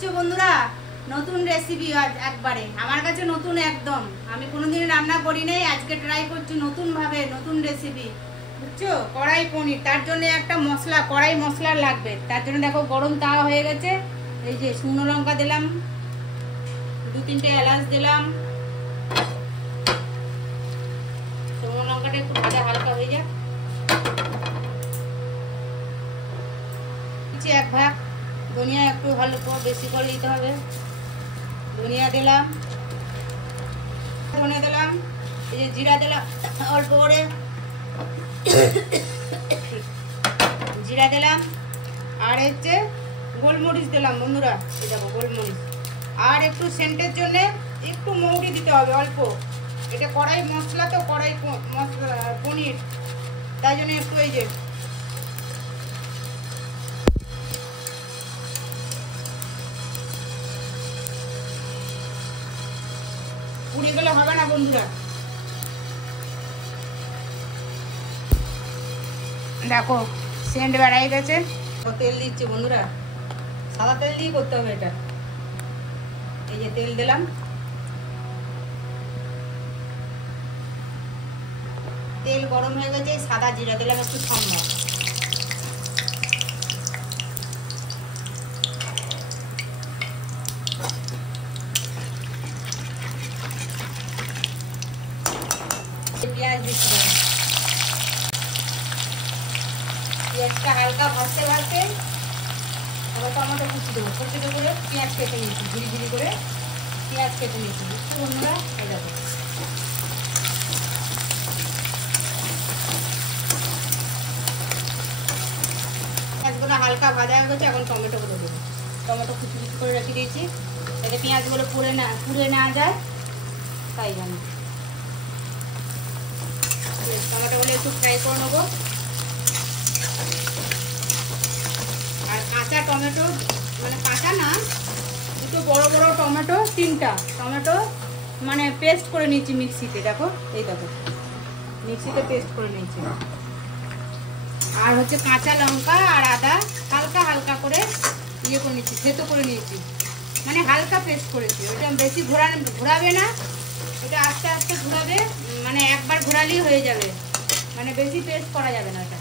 বুঝছো বন্ধুরা, নতুন রেসিপি আজ একবারে আমার কাছে নতুন একদম। আমি কোনোদিন রান্না করি নাই, আজকে ট্রাই করছি নতুন ভাবে, নতুন রেসিপি। বুঝছো, কড়াই পনির। তার জন্য একটা মশলা, কড়াই মশলা লাগবে। তার জন্য দেখো গরম তাওয়া হয়ে গেছে। এই যে শুকনো লঙ্কা দিলাম, 2-3টে এলাচ দিলাম। শুকনো লঙ্কাটা একটু ভাজা হালকা হয়ে যাক। এক ভাগ ধনিয়া একটু ভালো করে বেশি করে দিতে হবে। ধনিয়া দিলাম, ধনিয়া দিলাম। এই যে জিরা দিলাম অল্প করে, জিরা দিলাম। আর হচ্ছে গোলমরিচ দিলাম বন্ধুরা, এই দেখো গোলমরিচ। আর একটু সেন্টের জন্য একটু মৌরি দিতে হবে অল্প। এটা কড়াই মশলা তো, কড়াই মশলা পনির, তাই জন্য একটু এই যে পুড়ে গেলে হবে না বন্ধুরা। দেখো সেন্ট বেড়াই গেছে। তেল দিচ্ছি বন্ধুরা, সাদা তেল দিয়ে করতে হবে এটা। এই যে তেল দিলাম, তেল গরম হয়ে গেছে। সাদা জিরা দিলাম একটু সামনে। পেঁয়াজ দিচ্ছি, পেঁয়াজটা হালকা ভাজতে ভাজতে আবার টমেটো কুচি দেবো। ছোটো ছোটো করে পেঁয়াজ কেটে নিয়েছি, ঝিরি ঝিরি করে পেঁয়াজ কেটে নিয়েছি। বুঝছো বন্ধুরা, এই দেখো পেঁয়াজগুলো হালকা ভাজা হয়ে গেছে। এখন টমেটোগুলো দেবো। টমেটো কুচি কুচি করে রেখে দিয়েছি, যাতে পেঁয়াজগুলো পুড়ে না যায়, তাই জন্য টমেটোগুলো একটু ফ্রাই করে নেবো। আর কাঁচা টমেটো, মানে কাঁচা না, দুটো বড় বড় টমেটো, 3টা টমেটো মানে পেস্ট করে নিয়েছি মিক্সিতে। দেখো এই দেখো মিক্সিতে পেস্ট করে নিয়েছি। আর হচ্ছে কাঁচা লঙ্কা আর আদা হালকা হালকা করে ইয়ে করে নিয়েছি, থেতো করে নিয়েছি, মানে হালকা পেস্ট করেছি। ওটা বেশি ঘোরাবে না, ওটা আস্তে আস্তে ঘোরাবে, মানে একবার ঘোরালেই হয়ে যাবে, মানে বেশি পেস্ট করা যাবে না। ওটা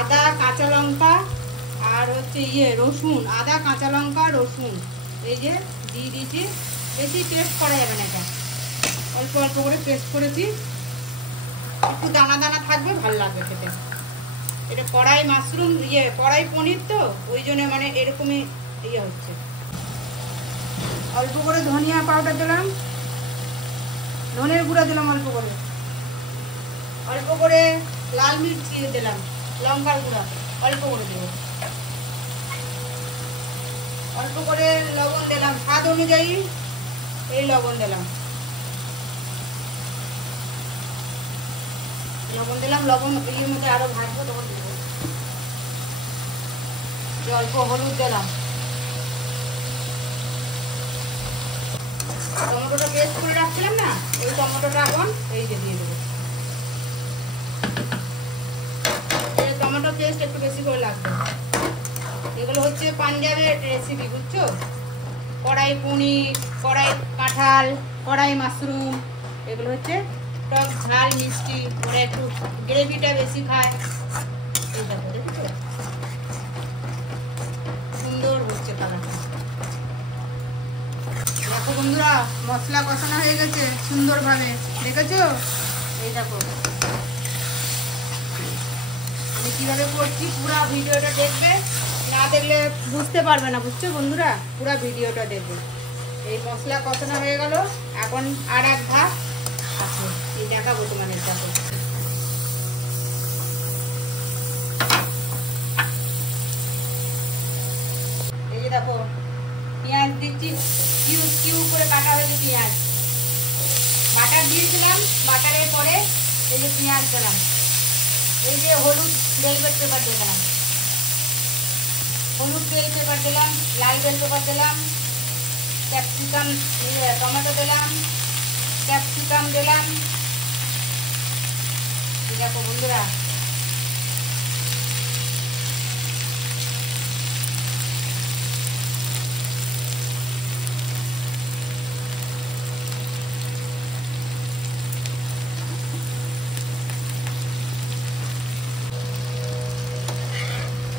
আদা কাঁচা লঙ্কা আর হচ্ছে রসুন, আদা কাঁচা লঙ্কা রসুন এই যে দিয়ে দিয়েছি। বেশি পেস্ট করা যাবে না, এটা অল্প অল্প করে পেস্ট করেছি। একটু দানা দানা থাকবে, ভালো লাগবে খেতে। এটা কড়াই মাশরুম কড়াই পনির তো, ওই জন্য মানে এরকমই হচ্ছে। অল্প করে ধনিয়া পাউডার দিলাম, ধনের গুঁড়া দিলাম অল্প করে, অল্প করে লাল মির্চি দিলাম, লঙ্কার গুঁড়া অল্প করে দেবো, অল্প করে লবণ দিলাম, স্বাদ অনুযায়ী এই লবণ দিলাম, লবণ দিলাম। লবণ এর মধ্যে আরো ভাজবো তখন দেবো। অল্প হলুদ দিলাম, টমেটোটা পেস্ট করে রাখছিলাম না, ওই টমেটোটা এখন এই যে দিয়ে দেবো। টমেটো পেস্ট একটু বেশি করে লাগবে। এগুলো হচ্ছে পাঞ্জাবের রেসিপি, বুঝছো? কড়াই পনির, কড়াই কাঁঠাল, কড়াই মাশরুম, এগুলো হচ্ছে টক ঝাল মিষ্টি, ওরা একটু গ্রেভিটা বেশি খায়। এই দেখো, দেখেছো সুন্দর হচ্ছে কালারটা। দেখো বন্ধুরা, মশলা কষানো হয়ে গেছে সুন্দরভাবে, দেখেছো? এই দেখো আমি কিভাবে করছি, পুরো ভিডিওটা দেখবে, না দেখলে বুঝতে পারবে না। বুঝছো বন্ধুরা, পুরো ভিডিওটা দেখবে। এই মশলা কষানো হয়ে গেল, এখন আর এক ভাগ আছে, এই দেখাবো তোমাদের। দেখো এই যে দেখো পেঁয়াজ দিচ্ছি, কিউ করে কাটা হয়েছে পেঁয়াজ। বাটার দিয়েছিলাম, বাটারের পরে এই যে পেঁয়াজ দিলাম। এই যে হলুদ বেল পেপার দিলাম, হলুদ বেল পেপার দিলাম, লাল বেল পেপার দিলাম, ক্যাপসিকাম টমেটো দিলাম, ক্যাপসিকাম দিলাম, দেখো বন্ধুরা,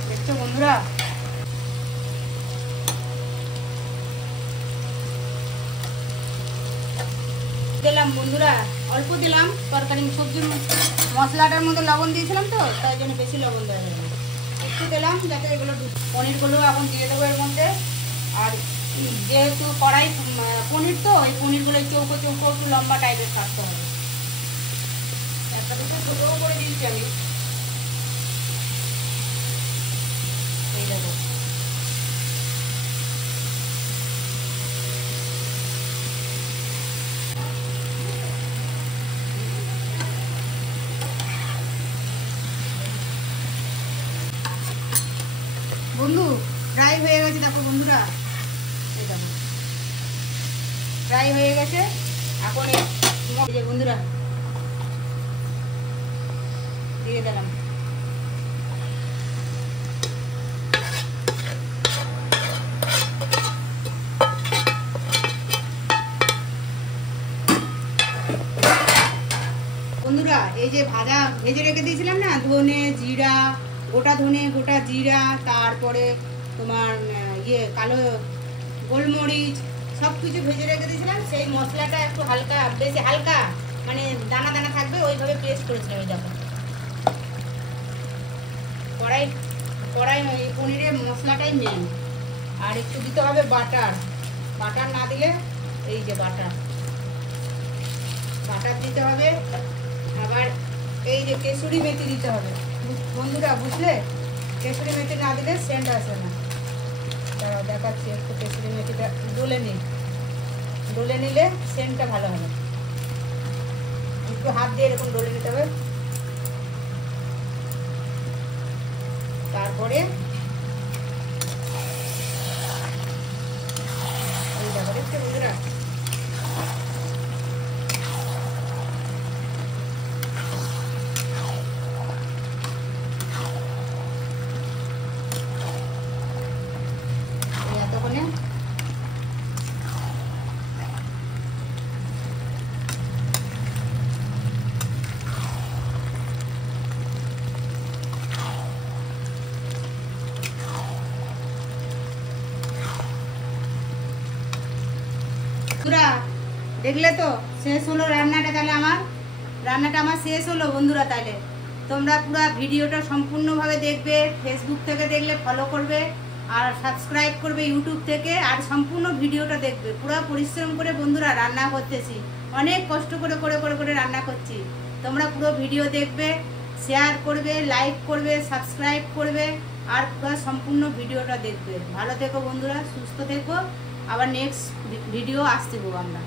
দেখছো বন্ধুরা, দিলাম বন্ধুরা, অল্প দিলাম তরকারি সবজির মশলাটার মধ্যে লবণ দিয়েছিলাম তো, তাই জন্য বেশি লবণ দেওয়া যাবে না, একটু দিলাম যাতে এগুলো পনিরগুলো এখন দিয়ে দেবো এর মধ্যে। আর যেহেতু কড়াই পনির তো, এই পনিরগুলো চৌকো চৌকো একটু লম্বা টাইপের কাটতে হবে। একটা দুটো ছোটোও করে দিয়েছি আমি, এই দেখো। বন্ধু ফ্রাই হয়ে গেছে, দেখো বন্ধুরা, এই দেখো ফ্রাই হয়ে গেছে। এখন এই যে বন্ধুরা দিয়ে দিলাম। বন্ধুরা এই যে ভেজে রেখে দিয়েছিলাম না, ধনে জিরা, গোটা ধনে গোটা জিরা, তারপরে তোমার কালো গোলমরিচ সব কিছু ভেজে রেখে দিয়েছিলাম, সেই মশলাটা একটু হালকা, বেশি হালকা মানে দানা দানা থাকবে ওইভাবে পেস্ট করেছিলাম। এই দেখো কড়াই এই পনিরের মশলাটাই মেন। আর একটু দিতে হবে বাটার, বাটার না দিলে, এই যে বাটার দিতে হবে। আবার এই যে কেসুরি মেথি দিতে হবে বন্ধুরা, বুঝলে? কেসুরি মেথি না দিলে সেন্ট আসে না। তারা দেখাচ্ছি, একটু কেসুরি মেথিটা ডলে নিলে সেন্টটা ভালো হবে। একটু হাত দিয়ে এরকম ডলে নিতে হবে। তারপরে এই দেখো, দেখতে বন্ধুরা, এতক্ষণে দেখলে তো শেষ হলো রান্নাটা। তাহলে রান্নাটা আমার শেষ হলো বন্ধুরা। তাহলে তোমরা পুরো ভিডিওটা সম্পূর্ণভাবে দেখবে, ফেসবুক থেকে দেখলে ফলো করবে, আর সাবস্ক্রাইব করবে ইউটিউব থেকে, আর সম্পূর্ণ ভিডিওটা দেখবে। পুরো পরিশ্রম করে বন্ধুরা রান্না করতেছি, অনেক কষ্ট করে করে করে করে রান্না করছি। তোমরা পুরো ভিডিও দেখবে, শেয়ার করবে, লাইক করবে, সাবস্ক্রাইব করবে, আর পুরো সম্পূর্ণ ভিডিওটা দেখবে। ভালো থেকো বন্ধুরা, সুস্থ থেকো। আবার নেক্সট ভিডিও আসতে আমরা।